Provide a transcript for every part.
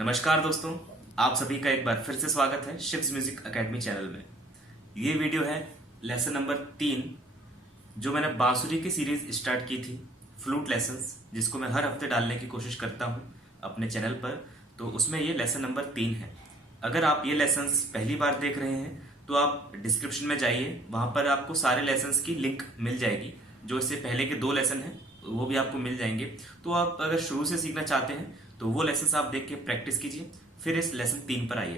नमस्कार दोस्तों, आप सभी का एक बार फिर से स्वागत है शिव्स म्यूजिक एकेडमी चैनल में। ये वीडियो है लेसन नंबर 3 जो मैंने बांसुरी की सीरीज स्टार्ट की थी, फ्लूट लेसन्स, जिसको मैं हर हफ्ते डालने की कोशिश करता हूँ अपने चैनल पर। तो उसमें ये लेसन नंबर 3 है। अगर आप ये लेसन्स पहली बार देख रहे हैं तो आप डिस्क्रिप्शन में जाइए, वहां पर आपको सारे लेसन्स की लिंक मिल जाएगी। जो इससे पहले के 2 लेसन हैं वो भी आपको मिल जाएंगे। तो आप अगर शुरू से सीखना चाहते हैं तो वो लेसन आप देख के प्रैक्टिस कीजिए, फिर इस लेसन 3 पर आइए।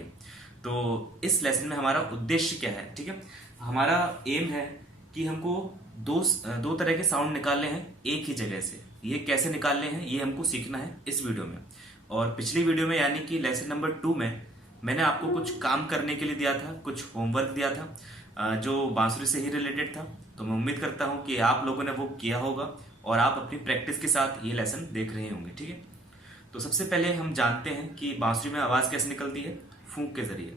तो इस लेसन में हमारा उद्देश्य क्या है, ठीक है। हमारा एम है कि हमको दो तरह के साउंड निकालने हैं एक ही जगह से। ये कैसे निकालने हैं ये हमको सीखना है इस वीडियो में। और पिछली वीडियो में यानी कि लेसन नंबर 2 में मैंने आपको कुछ काम करने के लिए दिया था, कुछ होमवर्क दिया था जो बांसुरी से ही रिलेटेड था। तो मैं उम्मीद करता हूं कि आप लोगों ने वो किया होगा और आप अपनी प्रैक्टिस के साथ ये लेसन देख रहे होंगे, ठीक है। तो सबसे पहले हम जानते हैं कि बांसुरी में आवाज कैसे निकलती है, फूंक के जरिए।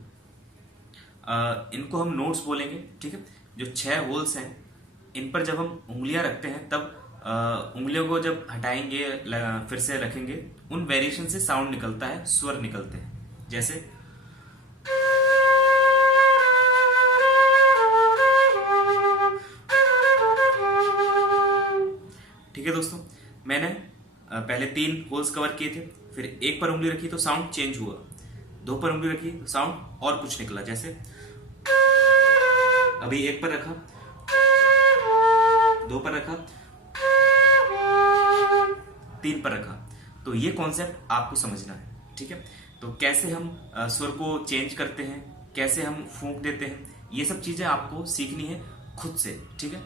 इनको हम नोट्स बोलेंगे, ठीक है। जो 6 होल्स हैं इन पर जब हम उंगलियां रखते हैं तब उंगलियों को जब हटाएंगे फिर से रखेंगे, उन वेरिएशन से साउंड निकलता है, स्वर निकलते हैं। जैसे ठीक है दोस्तों, मैंने पहले 3 होल्स कवर किए थे, फिर 1 पर उंगली रखी तो साउंड चेंज हुआ, 2 पर उंगली रखी तो साउंड और कुछ निकला। जैसे अभी 1 पर रखा, 2 पर रखा, 3 पर रखा। तो ये कॉन्सेप्ट आपको समझना है, ठीक है। तो कैसे हम स्वर को चेंज करते हैं, कैसे हम फूंक देते हैं, ये सब चीजें आपको सीखनी है खुद से, ठीक है।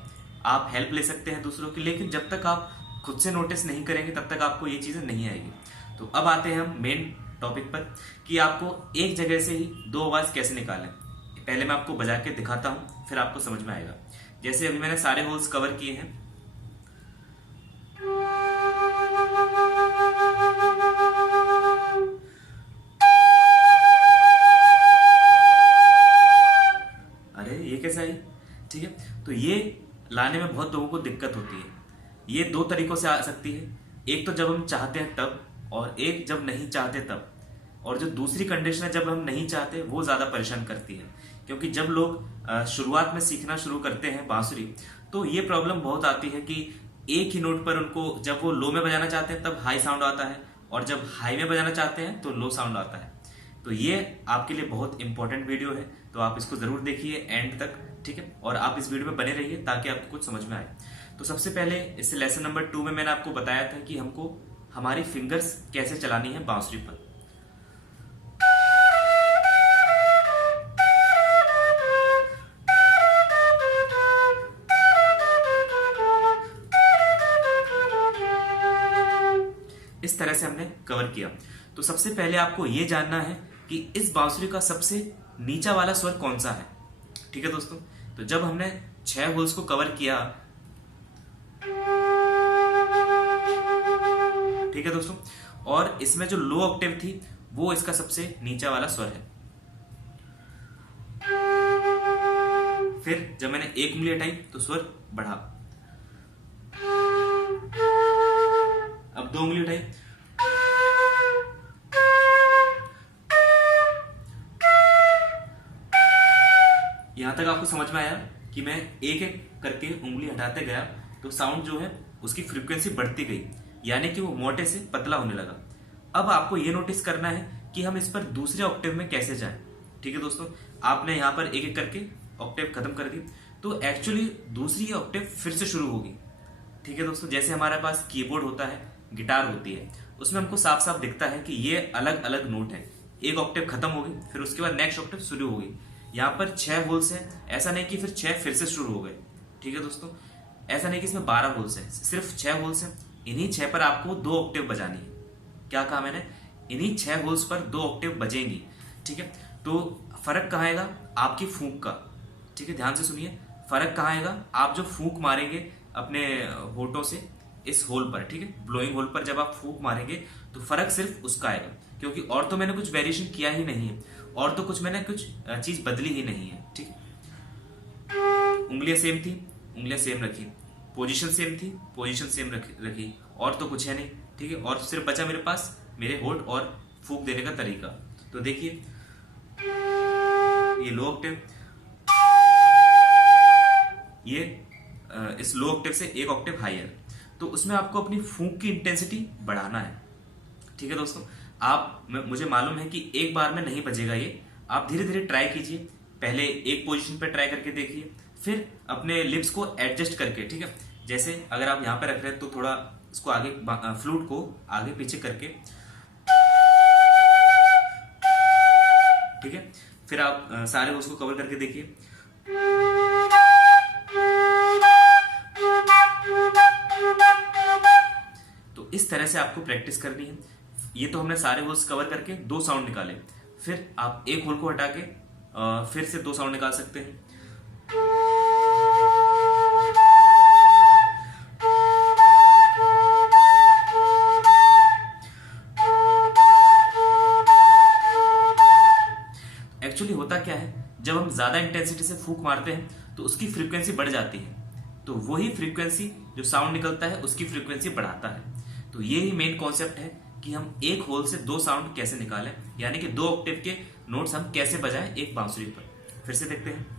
आप हेल्प ले सकते हैं दूसरों की, लेकिन जब तक आप खुद से नोटिस नहीं करेंगे तब तक आपको ये चीजें नहीं आएगी। तो अब आते हैं हम मेन टॉपिक पर कि आपको एक जगह से ही 2 आवाज कैसे निकालें। पहले मैं आपको बजा के दिखाता हूं, फिर आपको समझ में आएगा। जैसे अभी मैंने सारे होल्स कवर किए हैं। अरे ये कैसा है, ठीक है। तो ये लाने में बहुत लोगों को दिक्कत होती है। ये 2 तरीकों से आ सकती है, एक तो जब हम चाहते हैं तब, और एक जब नहीं चाहते तब। और जो दूसरी कंडीशन है जब हम नहीं चाहते, वो ज्यादा परेशान करती है। क्योंकि जब लोग शुरुआत में सीखना शुरू करते हैं बांसुरी, तो ये प्रॉब्लम बहुत आती है कि एक ही नोट पर उनको, जब वो लो में बजाना चाहते हैं तब हाई साउंड आता है, और जब हाई में बजाना चाहते हैं तो लो साउंड आता है। तो ये आपके लिए बहुत इंपॉर्टेंट वीडियो है, तो आप इसको जरूर देखिए एंड तक, ठीक है। और आप इस वीडियो में बने रहिए ताकि आपको कुछ समझ में आए। तो सबसे पहले इस लेसन नंबर 2 में मैंने आपको बताया था कि हमको हमारी फिंगर्स कैसे चलानी है बांसुरी पर। इस तरह से हमने कवर किया। तो सबसे पहले आपको यह जानना है कि इस बांसुरी का सबसे नीचा वाला स्वर कौन सा है, ठीक है दोस्तों। तो जब हमने 6 होल्स को कवर किया, ठीक है दोस्तों, और इसमें जो लो ऑक्टेव थी वो इसका सबसे नीचा वाला स्वर है। फिर जब मैंने 1 उंगली हटाई तो स्वर बढ़ा। अब 2 उंगली उठाई, यहां तक आपको समझ में आया कि मैं एक एक करके उंगली हटाते गया तो साउंड जो है उसकी फ्रीक्वेंसी बढ़ती गई, यानी कि वो मोटे से पतला होने लगा। अब आपको ये नोटिस करना है कि हम इस पर दूसरे ऑक्टेव में कैसे जाएं, ठीक है दोस्तों। आपने यहां पर एक एक करके ऑक्टेव खत्म कर दी, तो एक्चुअली दूसरी ऑक्टेव फिर से शुरू होगी, ठीक है दोस्तों। जैसे हमारे पास कीबोर्ड होता है, गिटार होती है, उसमें हमको साफ साफ दिखता है कि ये अलग अलग नोट है। एक ऑक्टेव खत्म होगी, फिर उसके बाद नेक्स्ट ऑक्टेव शुरू होगी। यहाँ पर 6 होल्स है, ऐसा नहीं कि फिर 6 फिर से शुरू हो गए, ठीक है दोस्तों। ऐसा नहीं कि इसमें 12 होल्स है, सिर्फ 6 होल्स है। इन्हीं 6 पर आपको 2 ऑक्टेव बजानी है। क्या कहा मैंने, इन्हीं 6 होल्स पर 2 ऑक्टेव बजेंगी, ठीक है। तो फर्क कहाँ आएगा, आपकी फूंक का, ठीक है। ध्यान से सुनिए, फर्क कहाँ आएगा, आप जो फूंक मारेंगे अपने होठों से इस होल पर, ठीक है, ब्लोइंग होल पर जब आप फूंक मारेंगे तो फर्क सिर्फ उसका आएगा। क्योंकि और तो मैंने कुछ वेरिएशन किया ही नहीं है, और तो कुछ मैंने कुछ चीज बदली ही नहीं है, ठीक है। उंगलियां सेम थी, उंगलियां सेम रखी, पोजीशन सेम थी, पोजीशन सेम रखी, और तो कुछ है नहीं, ठीक है। और सिर्फ बचा मेरे पास मेरे होठ और फूंक देने का तरीका। तो देखिए, ये लो ऑक्टेव, ये इस लो ऑक्टेव से एक ऑक्टेव हायर, तो उसमें आपको अपनी फूंक की इंटेंसिटी बढ़ाना है। ठीक है दोस्तों, मुझे मालूम है कि एक बार में नहीं बजेगा ये, आप धीरे धीरे ट्राई कीजिए। पहले एक पोजीशन पे ट्राई करके देखिए, फिर अपने लिप्स को एडजस्ट करके, ठीक है, जैसे अगर आप यहाँ पे रख रहे हैं तो थोड़ा इसको आगे, फ्लूट को आगे पीछे करके, ठीक है, फिर आप सारे उसको कवर करके देखिए। तो इस तरह से आपको प्रैक्टिस करनी है। ये तो हमने सारे होल्स कवर करके 2 साउंड निकाले, फिर आप एक होल को हटा के फिर से 2 साउंड निकाल सकते हैं। एक्चुअली होता क्या है, जब हम ज्यादा इंटेंसिटी से फूंक मारते हैं तो उसकी फ्रीक्वेंसी बढ़ जाती है, तो वही फ्रीक्वेंसी जो साउंड निकलता है उसकी फ्रीक्वेंसी बढ़ाता है। तो ये ही मेन कॉन्सेप्ट है कि हम एक होल से 2 साउंड कैसे निकालें, यानी कि 2 ऑक्टेव के नोट्स हम कैसे बजाएं एक बांसुरी पर। फिर से देखते हैं।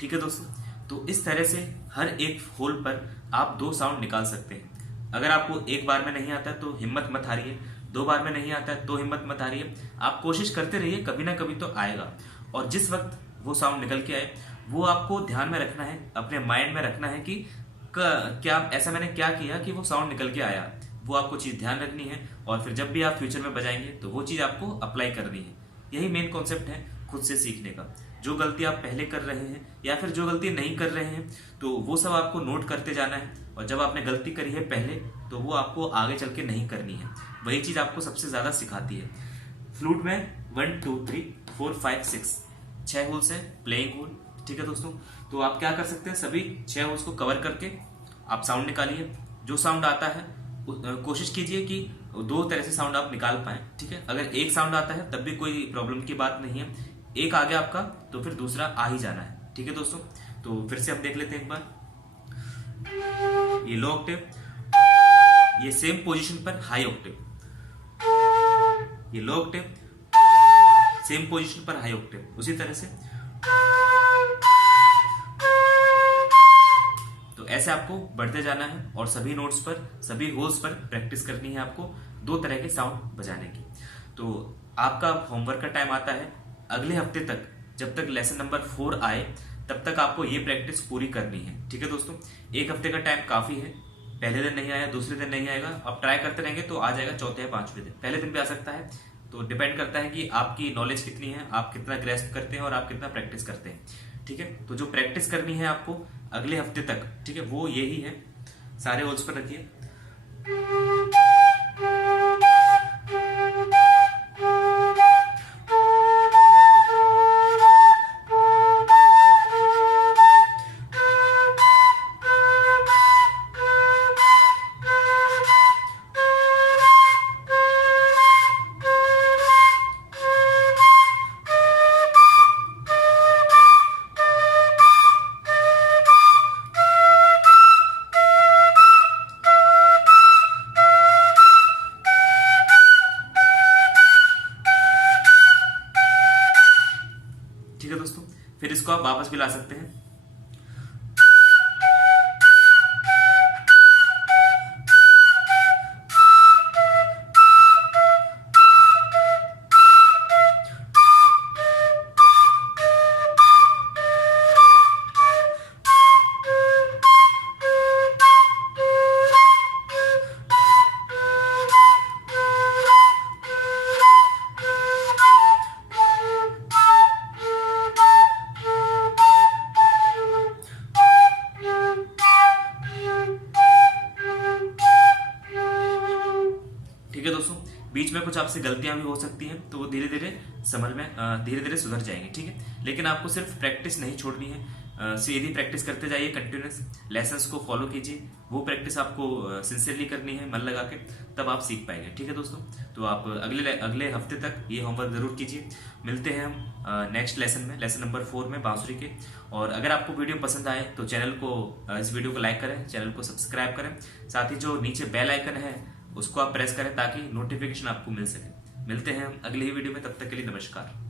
ठीक है दोस्तों, तो इस तरह से हर एक होल पर आप 2 साउंड निकाल सकते हैं। अगर आपको एक बार में नहीं आता तो हिम्मत मत हारिए, 2 बार में नहीं आता तो हिम्मत मत हारिए, आप कोशिश करते रहिए, कभी ना कभी तो आएगा। और जिस वक्त वो साउंड निकल के आए वो आपको ध्यान में रखना है, अपने माइंड में रखना है कि क्या ऐसा मैंने क्या किया कि वो साउंड निकल के आया, वो आपको चीज ध्यान रखनी है। और फिर जब भी आप फ्यूचर में बजाएंगे तो वो चीज आपको अप्लाई करनी है। यही मेन कॉन्सेप्ट है खुद से सीखने का। जो गलती आप पहले कर रहे हैं या फिर जो गलती नहीं कर रहे हैं तो वो सब आपको नोट करते जाना है, और जब आपने गलती करी है पहले तो वो आपको आगे चल के नहीं करनी है। वही चीज आपको सबसे ज्यादा सिखाती है। फ्लूट में 1 2 3 4 5 6 होल्स है, प्लेइंग होल। ठीक है दोस्तों, तो आप क्या कर सकते हैं, सभी 6 होल्स को कवर करके आप साउंड निकालिए। जो साउंड आता है कोशिश कीजिए कि 2 तरह से साउंड आप निकाल पाए। ठीक है, अगर एक साउंड आता है तब भी कोई प्रॉब्लम की बात नहीं है, एक आ गया आपका तो फिर दूसरा आ ही जाना है। ठीक है दोस्तों, तो फिर से हम देख लेते हैं एक बार। ये लो ऑक्टेव, ये सेम पोजीशन पर हाई ऑक्टेव, ये लो ऑक्टेव, सेम पोजीशन पर हाई ऑक्टेव, उसी तरह से। तो ऐसे आपको बढ़ते जाना है और सभी नोट्स पर, सभी होल्स पर प्रैक्टिस करनी है आपको 2 तरह के साउंड बजाने की। तो आपका होमवर्क का टाइम आता है अगले हफ्ते तक, जब तक लेसन नंबर 4 आए तब तक आपको ये प्रैक्टिस पूरी करनी है। ठीक है दोस्तों, 1 हफ्ते का टाइम काफी है। पहले दिन नहीं आया, दूसरे दिन नहीं आएगा, आप ट्राई करते रहेंगे तो आ जाएगा चौथे या 5वें दिन। पहले दिन भी आ सकता है, तो डिपेंड करता है कि आपकी नॉलेज कितनी है, आप कितना ग्रेस्प करते हैं और आप कितना प्रैक्टिस करते हैं। ठीक है, तो जो प्रैक्टिस करनी है आपको अगले हफ्ते तक, ठीक है, वो यही है। सारे होल्स पर रखिए। ठीक है दोस्तों, फिर इसको आप वापस भी ला सकते हैं। बीच में कुछ आपसे गलतियां भी हो सकती हैं, तो वो धीरे धीरे धीरे धीरे सुधर जाएंगी, ठीक है। लेकिन आपको सिर्फ प्रैक्टिस नहीं छोड़नी है, सीधी प्रैक्टिस करते जाइए, कंटिन्यूस लेसन्स को फॉलो कीजिए। वो प्रैक्टिस आपको सिंसियरली करनी है, मन लगा के, तब आप सीख पाएंगे, ठीक है दोस्तों। तो आप अगले हफ्ते तक ये होमवर्क जरूर कीजिए। मिलते हैं हम नेक्स्ट लेसन में, लेसन नंबर 4 में बांसुरी के। और अगर आपको वीडियो पसंद आए तो चैनल को इस वीडियो को लाइक करें, चैनल को सब्सक्राइब करें, साथ ही जो नीचे बेल आइकन है उसको आप प्रेस करें ताकि नोटिफिकेशन आपको मिल सके। मिलते हैं हम अगली ही वीडियो में, तब तक के लिए नमस्कार।